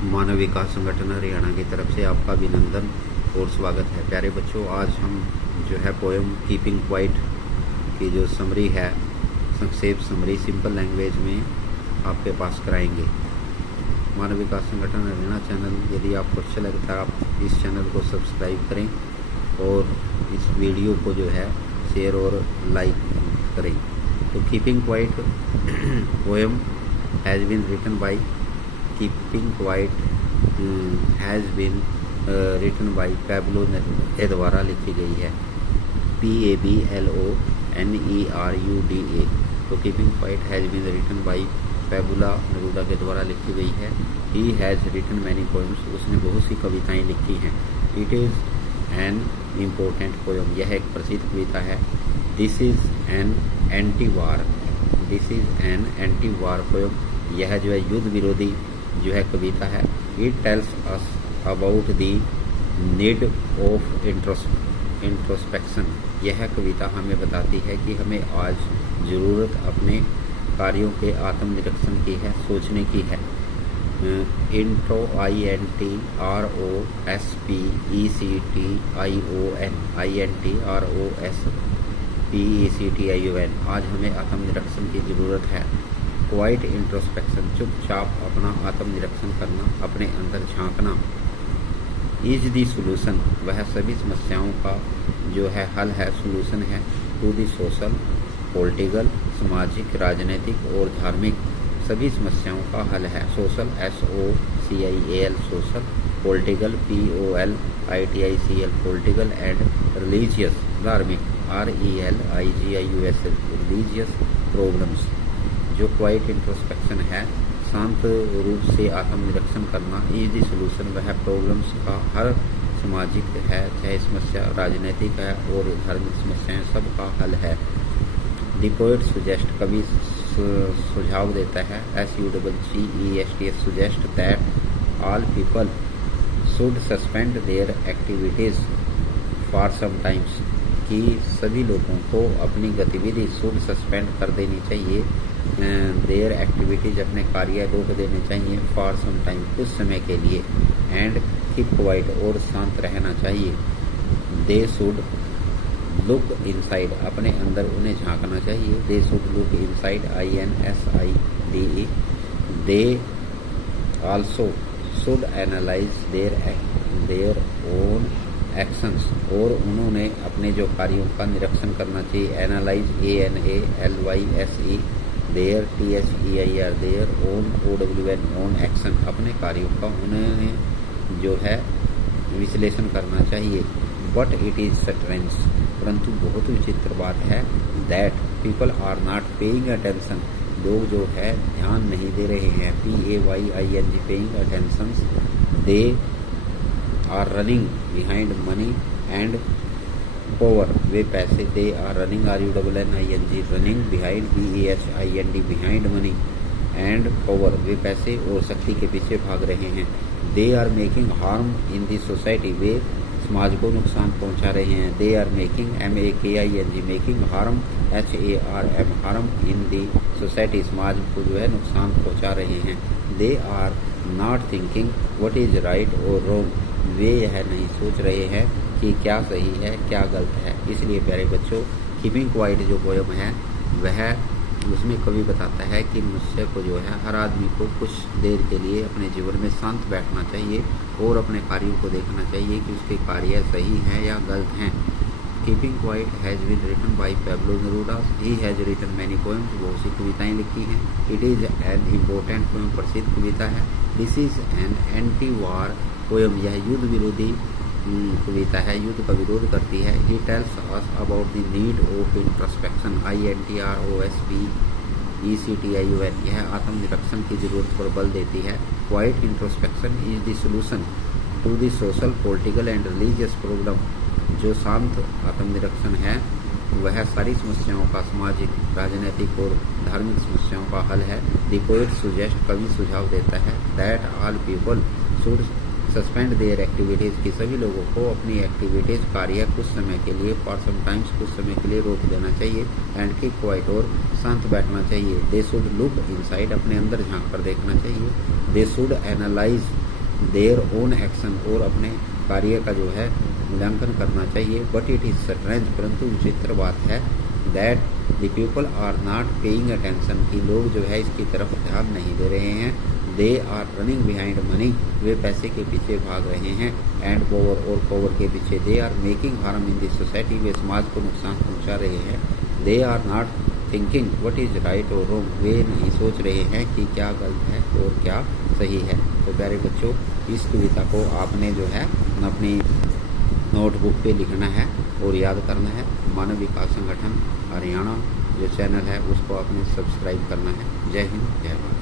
मानव विकास संगठन हरियाणा की तरफ से आपका अभिनंदन और स्वागत है। प्यारे बच्चों, आज हम जो है पोएम कीपिंग क्वाइट की जो समरी है, संक्षेप समरी सिंपल लैंग्वेज में आपके पास कराएंगे। मानव विकास संगठन हरियाणा चैनल यदि आपको अच्छा लगता है, आप इस चैनल को सब्सक्राइब करें और इस वीडियो को जो है शेयर और लाइक करें। तो keeping quiet poem has been written by keeping quiet has been written by Pablo Neruda द्वारा लिखी गई है। PABLONERUDA। तो keeping quiet has been written by Pablo Neruda के द्वारा लिखी गई है। He has written many poems. उसने बहुत सी कविताएं लिखी हैं। It is an important poem. यह एक प्रसिद्ध कविता है। This is an anti war. This is an anti war poem. यह जो है युद्ध विरोधी जो है कविता है। It tells us about the need of introspection. यह कविता हमें बताती है कि हमें आज ज़रूरत अपने कार्यों के आत्मनिरीक्षण की है, सोचने की है। Intro INTROSPECTION। आज हमें आत्मनिरीक्षण की ज़रूरत है। क्वाइट इंट्रोस्पेक्शन, चुपचाप अपना आत्मनिरीक्षण करना, अपने अंदर झांकना। इज दी सोल्यूशन, वह सभी समस्याओं का जो है हल है, सोल्यूशन है। टू दी सोशल, पॉलिटिकल, सामाजिक, राजनीतिक और धार्मिक सभी समस्याओं का हल है। Social SOCIAL social, political POLITICL political and religious धार्मिक RELIGIOUS रिलीजियस प्रॉब्लम्स। जो क्वाइट इंट्रोस्पेक्शन है, शांत रूप से आत्मनिरीक्षण करना। इज दी सोल्यूशन, वह प्रॉब्लम्स का हर सामाजिक है, चाहे समस्या राजनीतिक है और धार्मिक समस्याएं, सब का हल है। द पोएट सुजेस्ट, कवि सुझाव देता है। SUGGEST suggest that all people should suspend their activities for some times, कि सभी लोगों को अपनी गतिविधि शुड सस्पेंड कर देनी चाहिए। देयर एक्टिविटीज, अपने कार्य रोक देने चाहिए। फॉर सम टाइम, कुछ समय के लिए। एंड कीप क्वाइट, और शांत रहना चाहिए। दे शुड लुक इनसाइड, अपने अंदर उन्हें झांकना चाहिए। They should look inside INSIDE। They also should analyse their own actions, और उन्होंने अपने जो कार्यों का निरीक्षण करना चाहिए। Analyse ANALYSE their THEIR their own OWN own action, अपने कार्यों का उन्हें जो है विश्लेषण करना चाहिए। बट इट इज़ स्ट्रेंज, परंतु बहुत विचित्र बात है। That people are not paying attention, लोग जो है ध्यान नहीं दे रहे हैं। PAYING paying attention. They are running behind money and power, वे पैसे। They are running RUNNING running behind BHIND behind money and power, वे पैसे और शक्ति के पीछे भाग रहे हैं। They are making harm in the society, वे समाज को नुकसान पहुंचा रहे हैं। They are making MAKING making harm HARM harm in the society, समाज को जो है नुकसान पहुंचा रहे हैं। They are not thinking what is right और रॉन्ग, वे यह नहीं सोच रहे हैं कि क्या सही है क्या गलत है। इसलिए प्यारे बच्चों, कीपिंग क्वाइट जो पोएम है, वह उसमें कवि बताता है कि मनुष्य को जो है, हर आदमी को कुछ देर के लिए अपने जीवन में शांत बैठना चाहिए और अपने कार्यों को देखना चाहिए कि उसके कार्य सही हैं या गलत हैं। Keeping quiet has been written by Pablo Neruda. He has written many poems, बहुत सी कविताएं लिखी हैं। It is an important poem, प्रसिद्ध कविता है। This is an anti war poem, यह युद्ध विरोधी कविता है, युद्ध का विरोध करती है। He tells us about the need of introspection INTROSPECTION। यह आत्मनिरीक्षण की जरूरत पर बल देती है। Quiet introspection is the solution to the social, political and religious problem. जो शांत आत्मनिरीक्षण है, वह सारी समस्याओं का, सामाजिक, राजनीतिक और धार्मिक समस्याओं का हल है। द पोएट सुजेस्ट, कवि सुझाव देता है। That all people should suspend their activities, कि सभी लोगों को अपनी एक्टिविटीज़, कार्य कुछ समय के लिए, फॉर सम टाइम्स कुछ समय के लिए रोक देना चाहिए। एंड कीप क्वाइट, और शांत बैठना चाहिए। दे शुड लुक इनसाइड, अपने अंदर झांक कर देखना चाहिए। They should analyse their own action, और अपने कार्य का जो है मूल्यांकन करना चाहिए। बट इट इज़ स्ट्रेंज, परंतु विचित्र बात है, that the people are not paying attention, कि लोग जो है इसकी तरफ ध्यान नहीं दे रहे हैं। They are running behind money, वे पैसे के पीछे भाग रहे हैं। एंड पावर, और पावर के पीछे। They are making harm in the society, वे समाज को नुकसान पहुंचा रहे हैं। They are not thinking what is right और रॉन्ग, वे नहीं सोच रहे हैं कि क्या गलत है और क्या सही है। तो प्यारे बच्चों, इस कविता को आपने जो है अपनी नोटबुक पे लिखना है और याद करना है। मानव विकास संगठन हरियाणा जो चैनल है उसको आपने सब्सक्राइब करना है। जय हिंद, जय भारत।